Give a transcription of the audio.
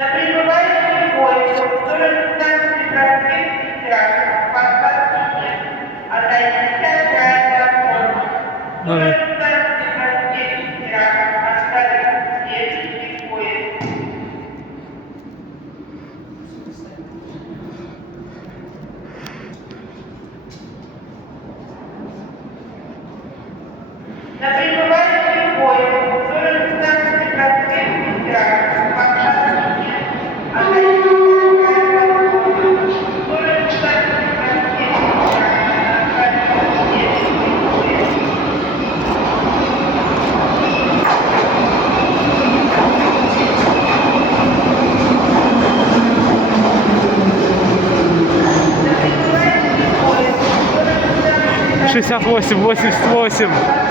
На прибывающий поезд должен станции проспект Стражи, посадки нет. Отойдите от края платформы. Должен станции проспект Стражи, отставить следующий поезд. На прибывающий поезд должен станции проспект Стражи, посадки нет. Шестьдесят восемь, 88.